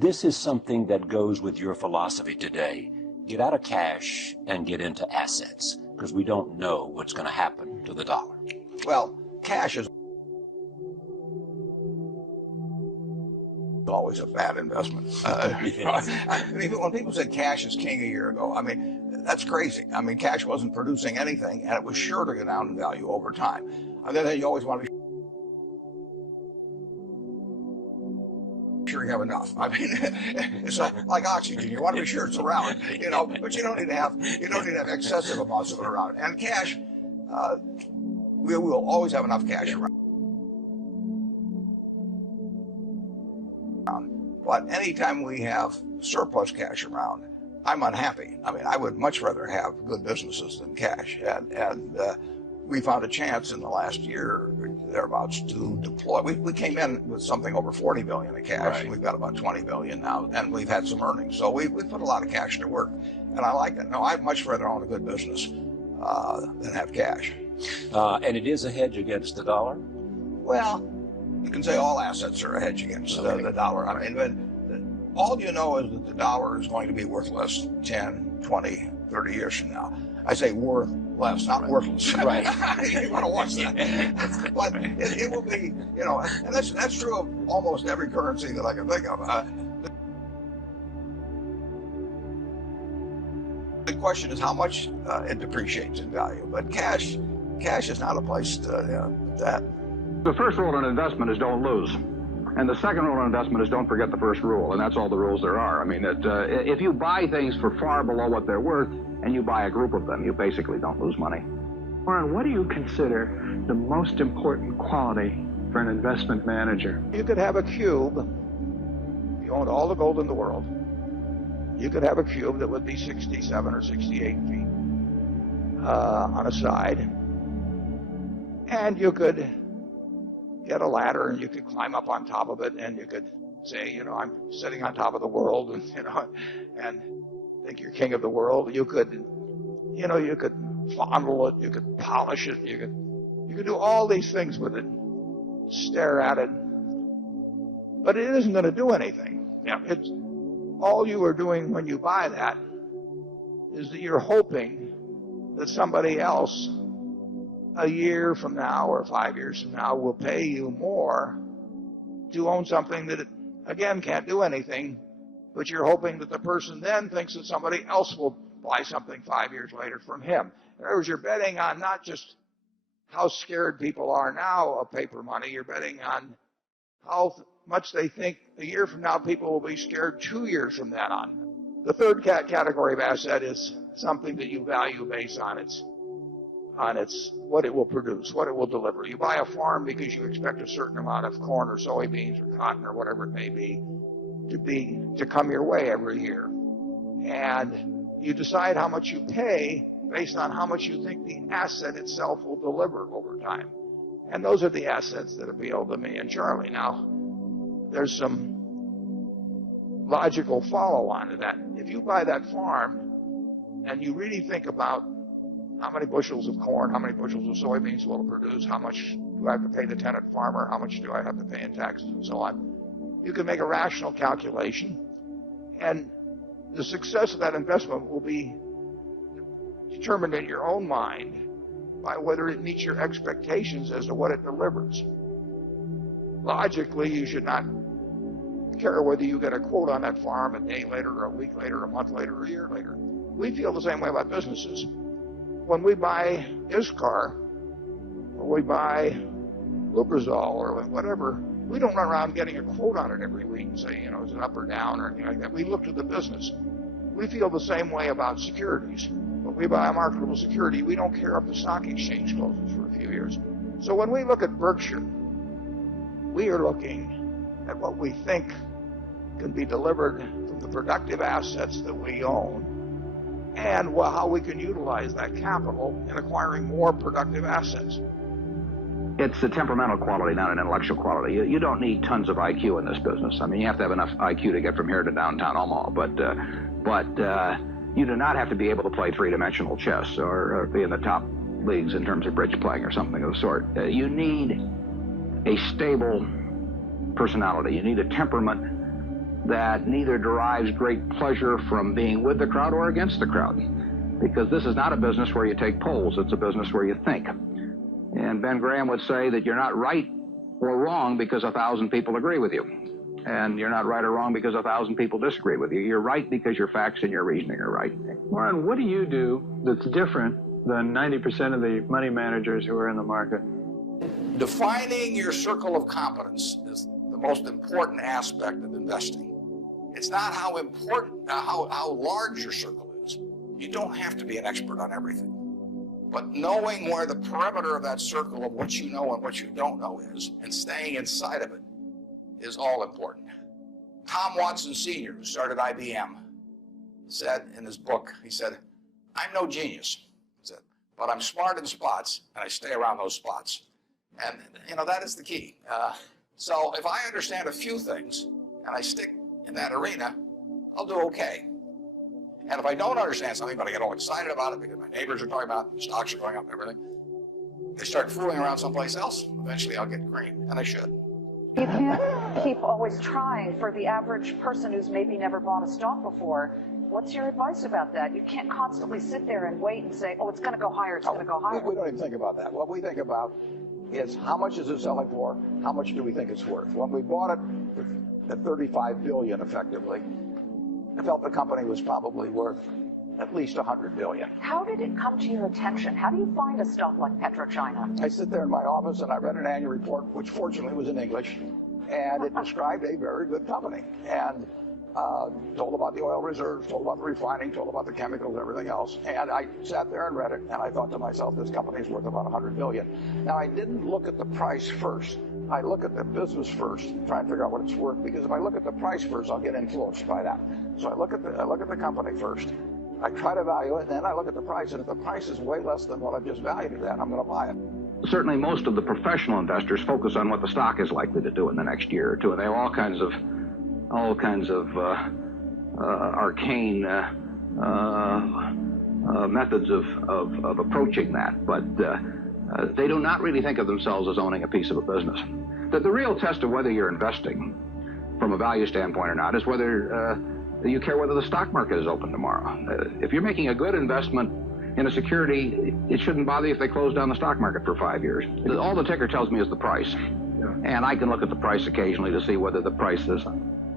This is something that goes with your philosophy today. Get out of cash and get into assets, because we don't know what's going to happen to the dollar. Well, cash is always a bad investment. I mean, when people said cash is king a year ago, I mean, that's crazy. I mean, cash wasn't producing anything, and it was sure to go down in value over time. On the other hand, you always want to be sure you have enough. I mean, it's like oxygen. You want to be sure it's around, you know, but you don't need to have excessive amounts of it around. And cash, we will always have enough cash around. But anytime we have surplus cash around, I'm unhappy. I mean, I would much rather have good businesses than cash. And we found a chance in the last year, thereabouts, to deploy. We came in with something over $40 billion in cash. Right. And we've got about $20 billion now, and we've had some earnings. So we put a lot of cash to work, and I like it. No, I'd much rather own a good business than have cash. And it is a hedge against the dollar? Well, you can say all assets are a hedge against the dollar. I mean, but all you know is that the dollar is going to be worth less 10, 20, 30 years from now. I say worth less, not worthless. Right. You want to watch that. But it will be, you know, and that's true of almost every currency that I can think of. The question is how much it depreciates in value. But cash is not a place to that. The first rule in investment is don't lose. And the second rule in investment is don't forget the first rule, and that's all the rules there are. I mean, if you buy things for far below what they're worth, and you buy a group of them, you basically don't lose money. Warren, what do you consider the most important quality for an investment manager? You could have a cube, if you owned all the gold in the world, you could have a cube that would be 67 or 68 feet on a side, and you could get a ladder and you could climb up on top of it, and you could say, you know, I'm sitting on top of the world, and, you know, and think you're king of the world. You could, you know, you could fondle it, you could polish it, you could do all these things with it, stare at it, but it isn't going to do anything. Yeah. It's all you are doing when you buy that is that you're hoping that somebody else a year from now or 5 years from now will pay you more to own something that, again, can't do anything, but you're hoping that the person then thinks that somebody else will buy something 5 years later from him. In other words, you're betting on not just how scared people are now of paper money, you're betting on how much they think a year from now people will be scared 2 years from then on. The third category of asset is something that you value based on its what it will produce, what it will deliver. You buy a farm because you expect a certain amount of corn or soybeans or cotton or whatever it may be to come your way every year. And you decide how much you pay based on how much you think the asset itself will deliver over time. And those are the assets that appeal to me and Charlie. Now, there's some logical follow-on to that. If you buy that farm and you really think about how many bushels of corn, how many bushels of soybeans will it produce, how much do I have to pay the tenant farmer, how much do I have to pay in taxes, and so on, you can make a rational calculation, and the success of that investment will be determined in your own mind by whether it meets your expectations as to what it delivers. Logically, you should not care whether you get a quote on that farm a day later or a week later, a month later, or a year later. We feel the same way about businesses. When we buy ISCAR, or we buy Lubrizol, or whatever, we don't run around getting a quote on it every week and say, you know, is it up or down or anything like that. We look to the business. We feel the same way about securities. When we buy a marketable security, we don't care if the stock exchange closes for a few years. So when we look at Berkshire, we are looking at what we think can be delivered from the productive assets that we own, and how we can utilize that capital in acquiring more productive assets. It's a temperamental quality, not an intellectual quality. You don't need tons of IQ in this business. I mean, you have to have enough IQ to get from here to downtown Omaha, but you do not have to be able to play three-dimensional chess or be in the top leagues in terms of bridge playing or something of the sort. You need a stable personality. You need a temperament that neither derives great pleasure from being with the crowd or against the crowd. Because this is not a business where you take polls, it's a business where you think. And Ben Graham would say that you're not right or wrong because 1,000 people agree with you. And you're not right or wrong because 1,000 people disagree with you. You're right because your facts and your reasoning are right. Warren, what do you do that's different than 90% of the money managers who are in the market? Defining your circle of competence is the most important aspect of investing. It's not how important, how large your circle is. You don't have to be an expert on everything. But knowing where the perimeter of that circle of what you know and what you don't know is, and staying inside of it, is all important. Tom Watson Sr., who started IBM, said in his book, he said, "I'm no genius," he said, "but I'm smart in spots, and I stay around those spots." And, you know, that is the key. So if I understand a few things, and I stick in that arena, I'll do okay. And if I don't understand something, but I get all excited about it because my neighbors are talking about it, stocks are going up and everything, they start fooling around someplace else, eventually I'll get green, and I should. You can't keep always trying. For the average person who's maybe never bought a stock before, what's your advice about that? You can't constantly sit there and wait and say, oh, it's going to go higher, it's going to go higher. We don't even think about that. What we think about is how much is it selling for, how much do we think it's worth. When we bought it at $35 billion effectively, I felt the company was probably worth at least $100 billion. How did it come to your attention? How do you find a stock like PetroChina? I sit there in my office and I read an annual report, which fortunately was in English, and it described a very good company. And told about the oil reserves, told about the refining, told about the chemicals, everything else. And I sat there and read it, and I thought to myself, this company is worth about $100 billion. Now, I didn't look at the price first. I look at the business first, try and figure out what it's worth, because if I look at the price first, I'll get influenced by that. So I look at the company first. I try to value it, and then I look at the price, and if the price is way less than what I've just valued it at, I'm going to buy it. Certainly most of the professional investors focus on what the stock is likely to do in the next year or two, and they have all kinds of arcane methods of approaching that, but they do not really think of themselves as owning a piece of a business. The real test of whether you're investing from a value standpoint or not is whether you care whether the stock market is open tomorrow. If you're making a good investment in a security, it shouldn't bother you if they close down the stock market for 5 years. All the ticker tells me is the price. And I can look at the price occasionally to see whether the price is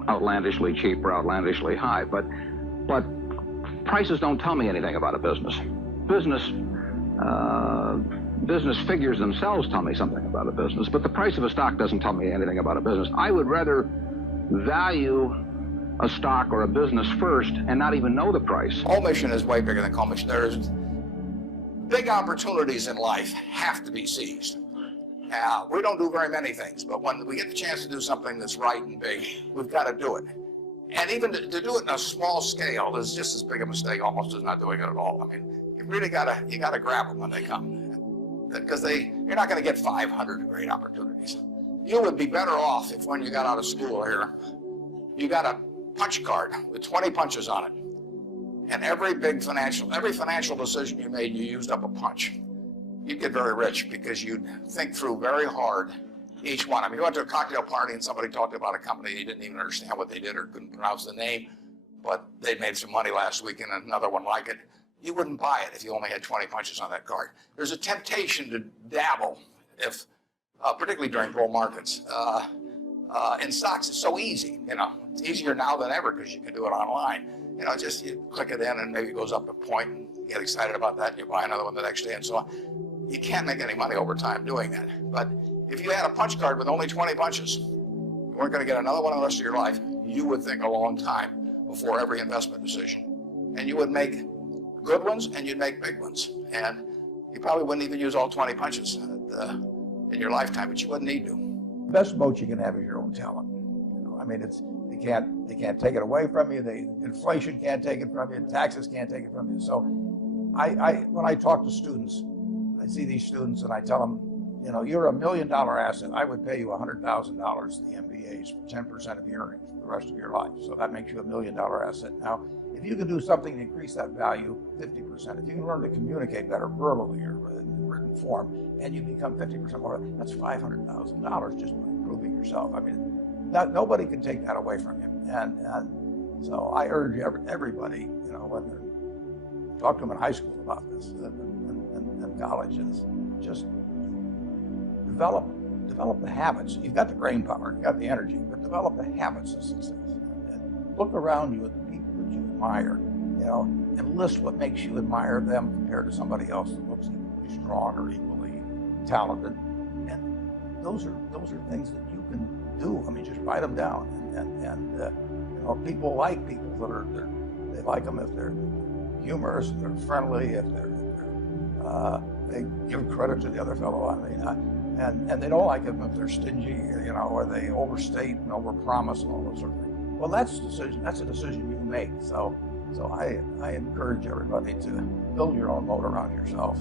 outlandishly cheap or outlandishly high, but prices don't tell me anything about a business. Business figures themselves tell me something about a business, but the price of a stock doesn't tell me anything about a business. I would rather value a stock or a business first and not even know the price. Omission is way bigger than commission. There's big opportunities in life have to be seized. We don't do very many things, but when we get the chance to do something that's right and big, we've got to do it. And even to do it in a small scale is just as big a mistake almost as not doing it at all. I mean, you really gotta grab them when they come, because you're not going to get 500 great opportunities. You would be better off if when you got out of school here, you got a punch card with 20 punches on it, and every financial decision you made, you used up a punch. You'd get very rich because you'd think through very hard each one. I mean, you went to a cocktail party and somebody talked about a company you didn't even understand what they did or couldn't pronounce the name, but they made some money last week and another one like it. You wouldn't buy it if you only had 20 punches on that card. There's a temptation to dabble, particularly during bull markets. In stocks, it's so easy. You know, it's easier now than ever because you can do it online. You know, just you click it in and maybe it goes up a point and you get excited about that and you buy another one the next day and so on. You can't make any money over time doing that. But if you had a punch card with only 20 punches, you weren't going to get another one the rest of your life, you would think a long time before every investment decision. And you would make good ones and you'd make big ones. And you probably wouldn't even use all 20 punches in your lifetime, but you wouldn't need to. The best moat you can have is your own talent. You know, I mean, they can't take it away from you. Inflation can't take it from you. Taxes can't take it from you. So when I talk to students, I see these students and I tell them, you know, you're $1 million asset. I would pay you $100,000 to the MBAs for 10% of the earnings for the rest of your life. So that makes you $1 million asset. Now, if you can do something to increase that value 50%, if you can learn to communicate better verbally or in written form, and you become 50% more, that's $500,000 just by improving yourself. I mean, nobody can take that away from you. And so I urge everybody, you know, when they're talk to them in high school about this and colleges, just develop the habits. You've got the brain power, you've got the energy, but develop the habits of success. And look around you at the people that you admire, you know, and list what makes you admire them compared to somebody else that looks equally strong or equally talented. And those are things that you can do. I mean, just write them down. And you know, people like people that they like them if they're humorous, if they're friendly, if they give credit to the other fellow. I mean, and they don't like them if they're stingy, you know, or they overstate and overpromise and all those sort of things. Well, that's a decision you make. So I encourage everybody to build your own moat around yourself.